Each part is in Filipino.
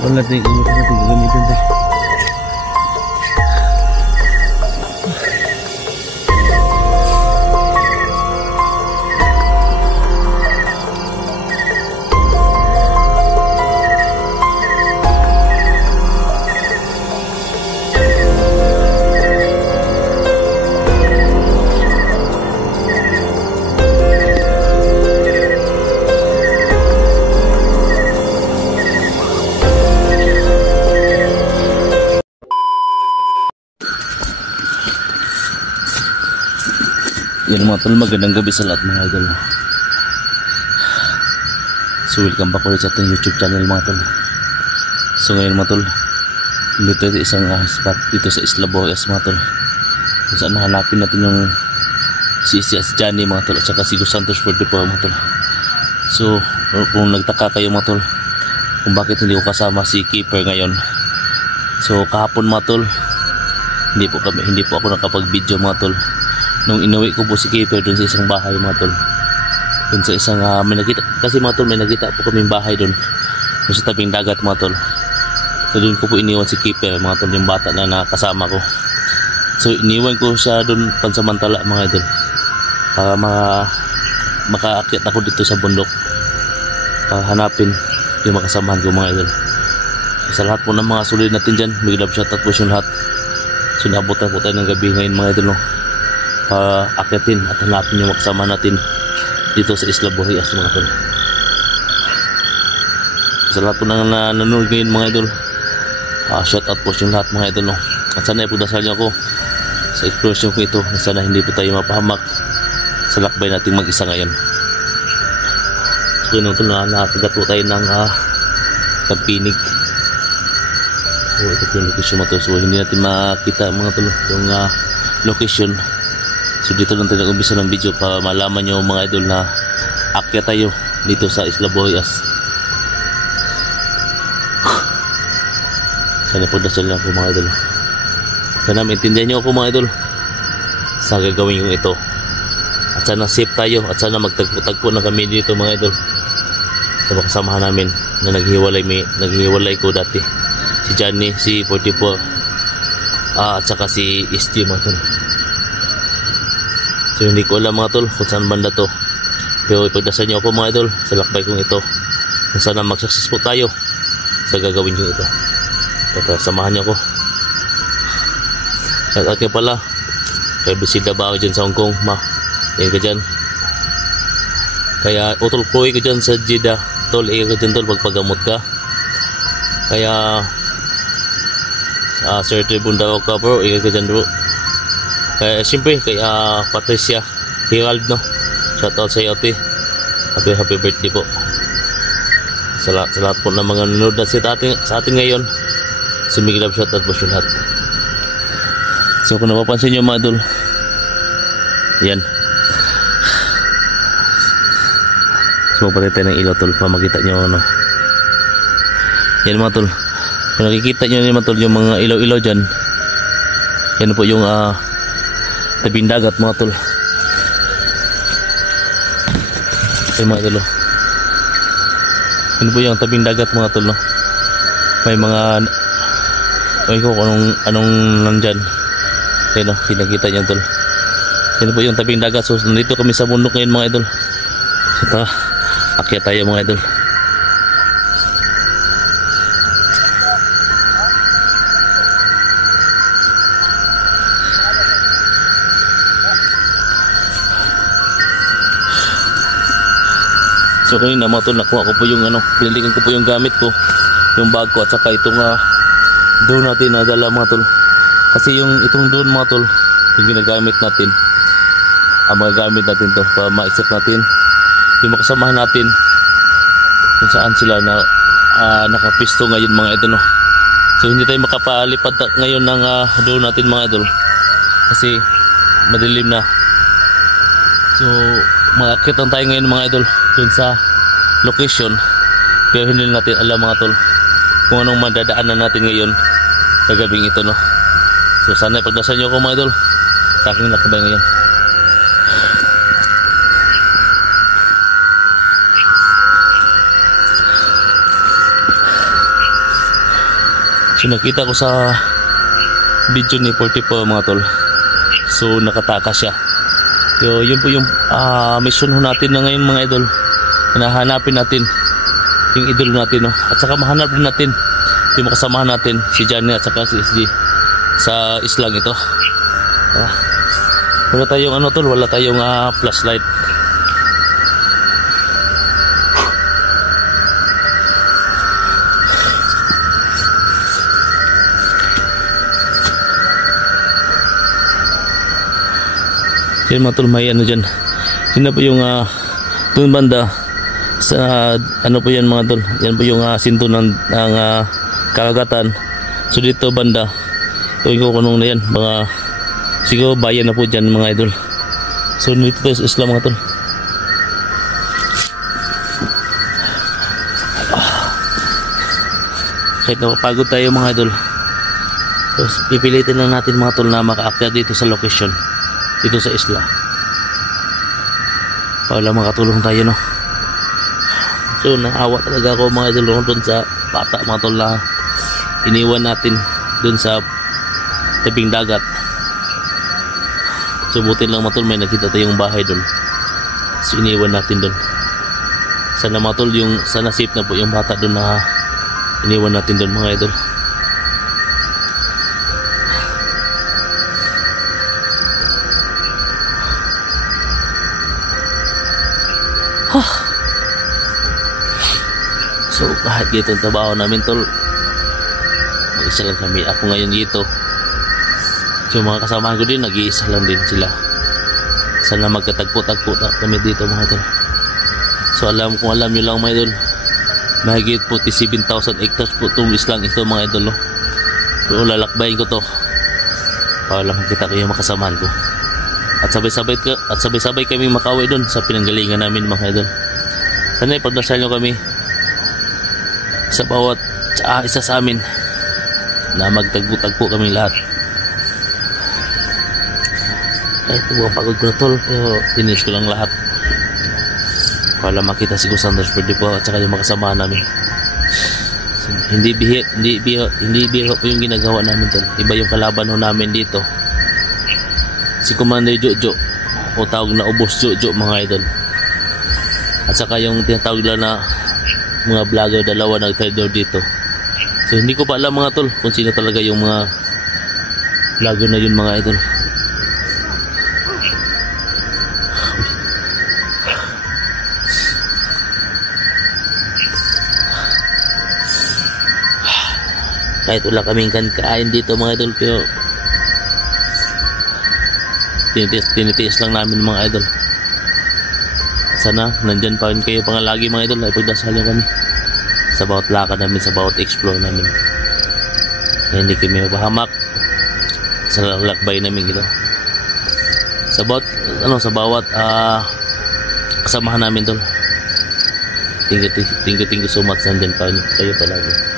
Wala natin gamitin ito. Yan mga tol, magandang gabi sa lahat mga idol. So welcome back ulit sa ating YouTube channel mga tol. So ngayon mga tol, dito isang spot dito sa Isla Bohas mga tol, kung saan hanapin natin yung si Johnny mga tol at saka si Gus Santos for the po mga tol. So kung nagtaka kayo mga tol kung bakit hindi ko kasama si Keeper ngayon, so kahapon mga tol hindi po ako nakapag video mga tol. Nung inuwi ko po si Keeper dun sa isang bahay mga tol, dun sa isang may nakita kasi mga tol, may nakita po kaming bahay dun sa tabing dagat mga tol. So dun ko po iniwan si Keeper mga tol, yung bata na nakasama ko. So iniwan ko siya dun pansamantala mga idol, para makaakyat ako dito sa bundok para hanapin yung makasamahan ko mga idol. So, sa lahat po ng mga sulit natin dyan, big love shoutout po yung lahat. So naabot na po tayo ng gabi ngayon mga idol, no? Akyatin at hanapin yung makasama natin dito sa Isla Bohas mga tol. Sa lahat po nang nanonood ngayon mga idol, shout out po yung lahat mga idol, no? At sana ipagdasal niyo ako sa exploration ko ito, na sana hindi po tayo mapahamak sa lakbay nating mag-isa ngayon. So yun ito na nakagat po tayo ng pinig. So ito po yung location mga tol. So hindi natin makita mga tol yung location. So dito lang tayo nag-umpisa ng video para malaman nyo mga idol na akyat tayo dito sa Isla Bohas. Sana pagdasal lang ako mga idol. Sana maintindihan nyo ako mga idol sa gagawin yung ito. At sana safe tayo, at sana magtagpo-tagpo na kami dito mga idol sa makasamahan namin na naghiwalay ko dati. Si Johnny, si 44 at saka si SG mga tol. So hindi ko alam mga tol kung saan banda to, pero ipagdasal niyo ako mga idol sa lakbay kong ito, na sana mag-success po tayo sa gagawin yung ito. At samahan niyo ako. At nga pala kay bisita ba ako dyan sa Hong Kong ma, yan ka dyan, kaya utol ko ka dyan sa Jeddah tol, ka dyan tol pagpagamot ka. Kaya Sir Tribune daw ka bro, ka dyan bro. Kaya siyempre kay Patricia Herald, no, shoutout sa iyo ate, happy birthday po sa lahat po ng mga nanonood na sa atin ngayon. Sumigilab shoutout po sa lahat. So kung napapansin nyo mga idol, yan, so magpatay tayo ng ilaw tol para makita nyo ano. Yan mga tol, kung nakikita nyo mga tol yung mga ilaw-ilaw dyan, yan po yung tabing dagat mga tol. Ay mga tol, ano po yung tabing dagat mga tol, no? May mga ko kung anong nandyan. Ayun, no? Kinakita nyo tol, yan po yung tabing dagat. So nandito kami sa bundok ngayon mga idol. So tara, akyat tayo mga idol. So kanina mga tol, nakuha ko po yung pinalikan ko po yung gamit ko, yung bag ko at saka itong drone natin na dala mga tol. Kasi yung itong drone mga tol, yung ginagamit natin, magagamit natin to para ma-set natin yung makasamahan natin kung saan sila na nakapisto ngayon mga idol, no? So hindi tayo makapalipad ngayon ng drone natin mga idol kasi madilim na. So mag-akit lang tayo ngayon mga idol dun sa location, pero hindi natin alam mga tol kung anong madadaanan natin ngayon sa gabing ito, no? So sana ipagdasal nyo ako mga idol sa aking lakbay ngayon. So nakita ko sa video ni 44 mga tol. So nakataka siya. So yun po yung mission ho natin na ngayon mga idol. Hinahanapin natin yung idol natin, no? At saka mahanap din natin yung makasamahan natin, si Johnny at saka si SG sa islang ito. Wala tayong ano tol, wala tayong flashlight. Yan mga tol, may ano dyan. Yun na po yung doon banda sa ano po yan mga tol. Yan po yung sinto ng karagatan. So dito banda, tuwing ko kunong na yan, mga siguro bayan na po dyan mga idol. So dito tayo sa isla mga tol. Kahit napapagod tayo mga idol, so pipilitin lang natin mga tol na makaakyat dito sa location, dito sa isla, para makatulong tayo, no? So naawa talaga ako mga idol doon sa bata mga tol na iniwan natin doon sa tabing dagat. So buti lang mga tol, may nakita tayong bahay doon, so iniwan natin doon. Sana mga tol, sana safe na po yung bata doon na iniwan natin doon mga idol. So kahit dito ang trabaho namin tol, mag-isa lang kami. Ako ngayon dito, so mga kasamahan ko din, nag-iisa lang din sila. Sana magkatagpo-tagpo na kami dito mga tol. So kung alam nyo lang mga idol, mahigit po 7,000 hectares po itong islang ito mga idol, no? So lalakbayin ko to para lang makita ko yung makasamahan ko. At sabay-sabay kami makauwi doon sa pinanggalingan namin mga idol. Sana ipagdasal nyo kami sa bawat isa sa amin na magtagpo-tagpo kami lahat. Kahit mga pagod ko na tol, pero finish ko lang lahat para makita si Kusanders pwede po at saka yung makasamahan namin. So, hindi bihira po yung ginagawa namin tol. Iba yung kalaban ho namin dito, si Commander Jojo, o tawag na Ubos Jojo mga idol, at saka yung tinatawag lang na mga vlogger, dalawa na trader dito. So hindi ko pa alam mga tol kung sino talaga yung mga vlogger na yun mga idol. Kahit wala kaming kain dito mga idol, pero tinitiis lang namin mga idol. Sana nandyan pa rin kayo pangalagi mga idol, ay pagdasal nyo kami sa bawat lakad namin, sa bawat explore namin, na hindi kami mapahamak sa lakbay namin ito, sa bawat kasamahan namin tol. Thank you so much. Nandyan pa rin kayo palagi.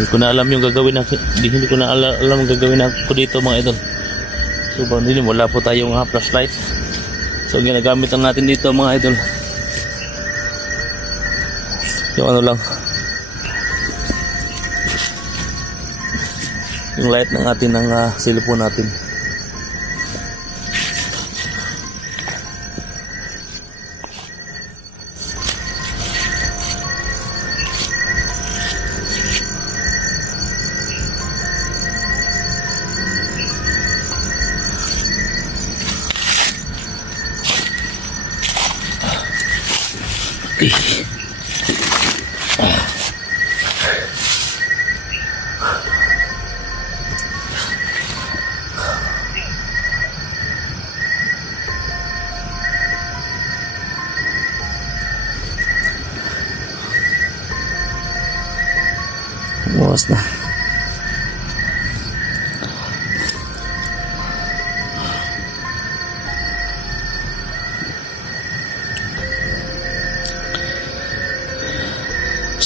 Hindi ko na alam yung gagawin ako. Hindi ko na alam yung gagawin ako dito mga idol. So hindi, wala po tayong flashlight. So ginagamit lang natin dito mga idol, yung ano lang, yung light ng atin ng cellphone natin. Bukas na.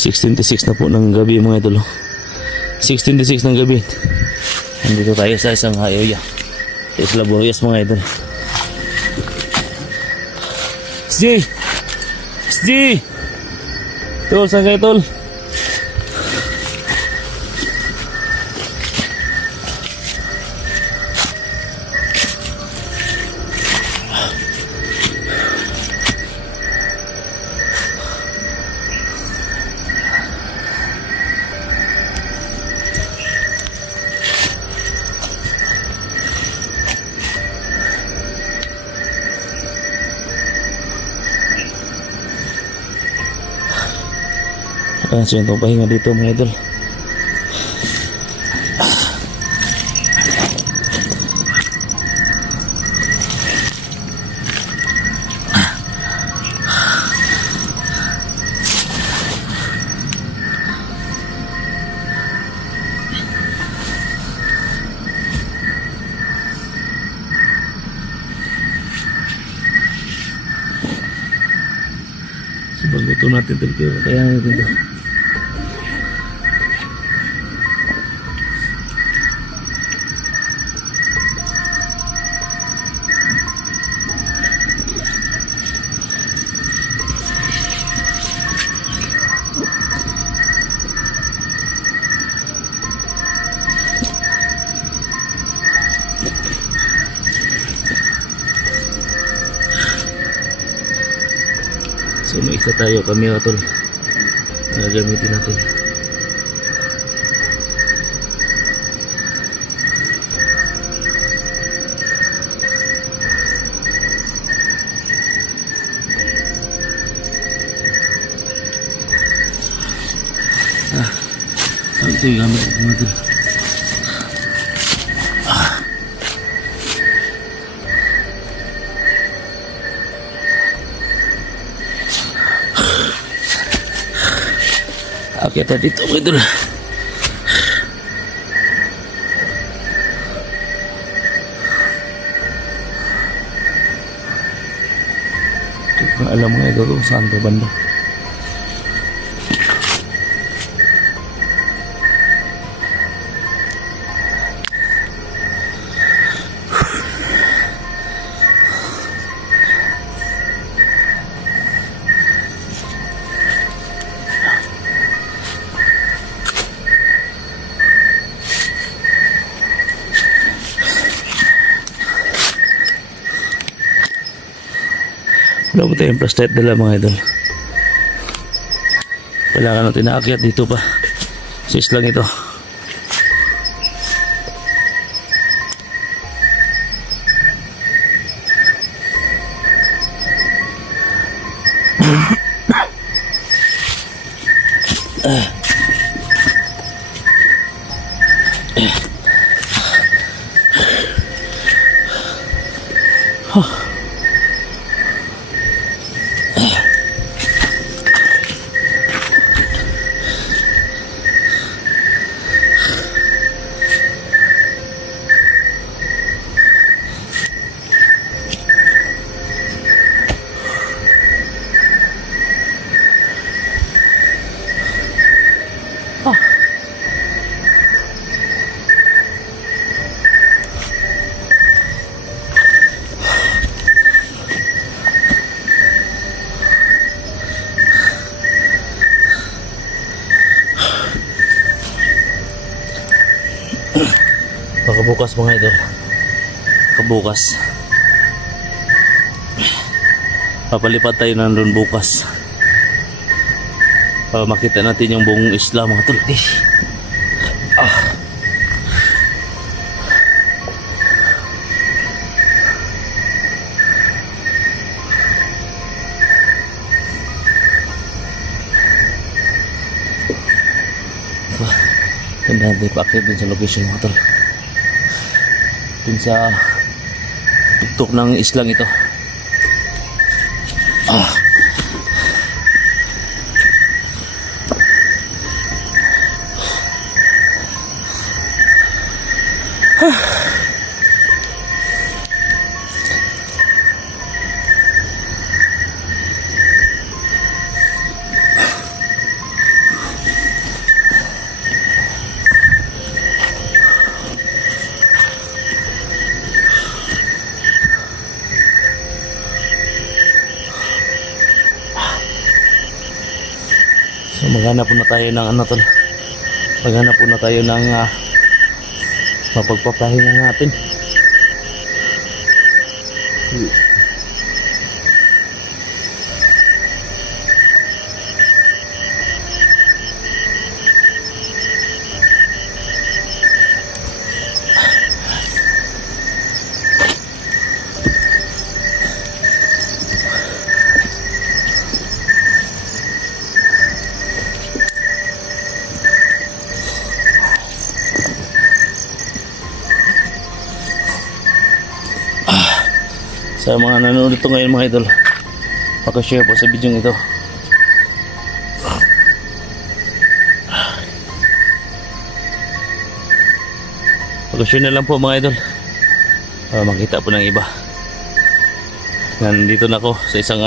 6:26 na po ng gabi mga idol. 6:26 ng gabi. Nandito tayo sa isang area sa Isla Boreas mga idol. SG! SG! Tol, saan kayo tol? So yung pahinga dito mga idol. So bago natin ito kaya natin ito. So may isa tayo kami tol na gamitin natin. Ito yung gamit natin. Okay, tadi dito mga idol. Alam mga idol kung saan to banda. Wala po tayong flashlight dala mga idol. Kailangan natin naakyat dito pa sa islang ito. Pagkabukas mga idol, kabukas papalipad tayo nandun bukas para makita natin yung buong isla mga tol. Ganda natin pa-active din sa location mga tol, dun sa tuktok ng islang ito. Maghanap po na tayo ng ano tol. Maghanap po na tayo ng mapagpapahinga natin. Sa mga nanonood ito ngayon mga idol, paki-share po sa video ito. Paki-share na lang po mga idol para makita po ng iba. Nandito na ako sa isang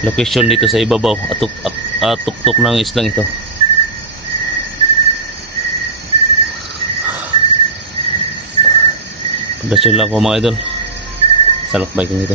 location dito sa ibabaw at tuktok ng islang ito. Paki-share lang po mga idol sa lakbay kong ito.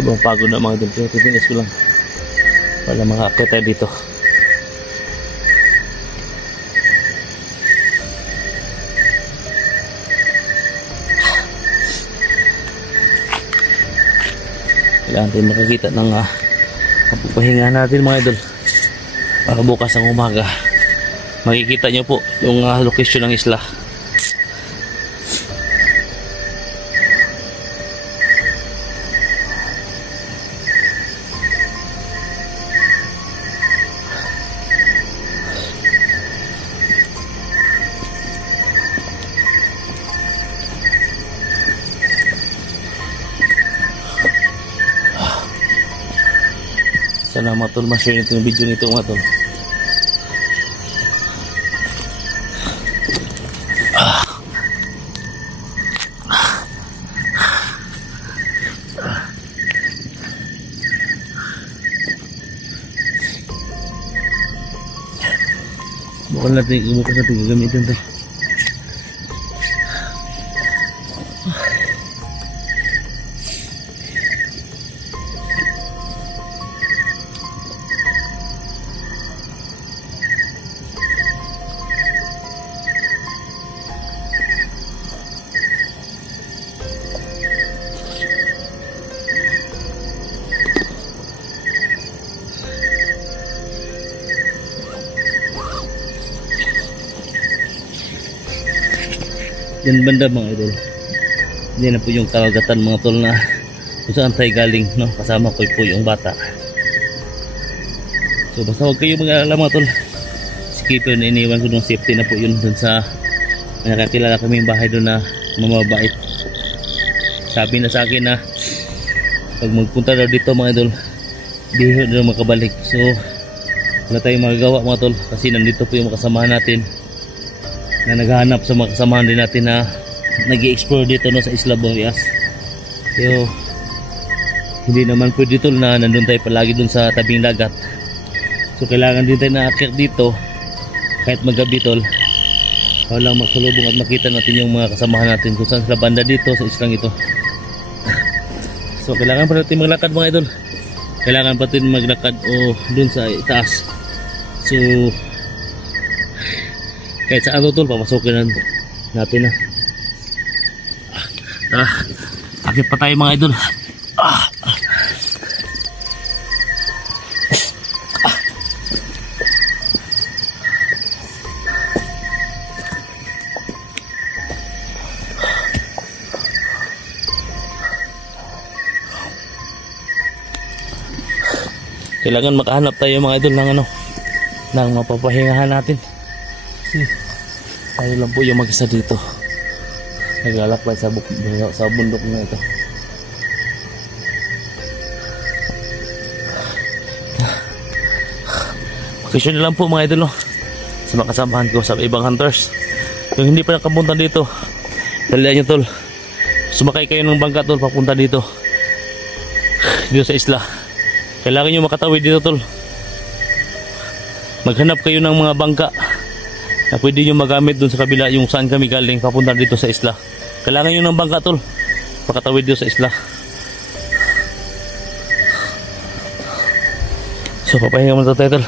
Sobrang pagod na mga idol, kaya titinis ko lang para makakita tayo dito. Kailangan tayo makakita ng papahinga natin mga idol para bukas ang umaga makikita nyo po yung location ng isla. Sana mga tol, ma-share nito yung video nito mga tol. Bukan natin gagamitin to. Yan banda mga idol, yan na po yung karagatan mga tol na kung saan tayo galing, no? Kasama ko po yung bata. So basta huwag kayo mag-alala mga tol, si Keeper na iniwan ko ng safety na po yun dun sa may nakakilala kami yung bahay dun na mamabait. Sabi na sa akin na pag magpunta daw dito mga idol, bihiro na makabalik. So wala tayong magagawa mga tol kasi nandito po yung makasamahan natin na naghahanap sa mga kasamahan din natin na nag-i-explore dito no, sa Isla Boreas. So hindi naman pwede tol na nandun tayo palagi dun sa tabing dagat. So kailangan din tayo na-akit dito kahit magabi tol, walang magsalubong at makita natin yung mga kasamahan natin kung saan sila banda dito sa islang ito. So kailangan pa natin maglakad mga idol, kailangan pa natin maglakad o dun sa itaas. So kahit saan tol, papasukin natin na. Akit pa tayo mga idol. Kailangan makahanap tayo mga idol ng ano, ng mapapahingahan natin. Tayo lang po yung mag-isa dito, naglalakbay sa bundok na ito. Question na lang po mga idol, no? Sa mga kasamahan ko sa ibang hunters. Yung hindi pa nakapunta dito, talian nyo tol, sumakay kayo ng bangka tol papunta dito sa isla. Kailangan nyo makatawid dito tol. Maghanap kayo ng mga bangka na pwede nyo magamit dun sa kabila, yung saan kami galing papunta dito sa isla. Kailangan nyo ng bangka tol, makatawid dito sa isla. So papahinga muna tayo tol.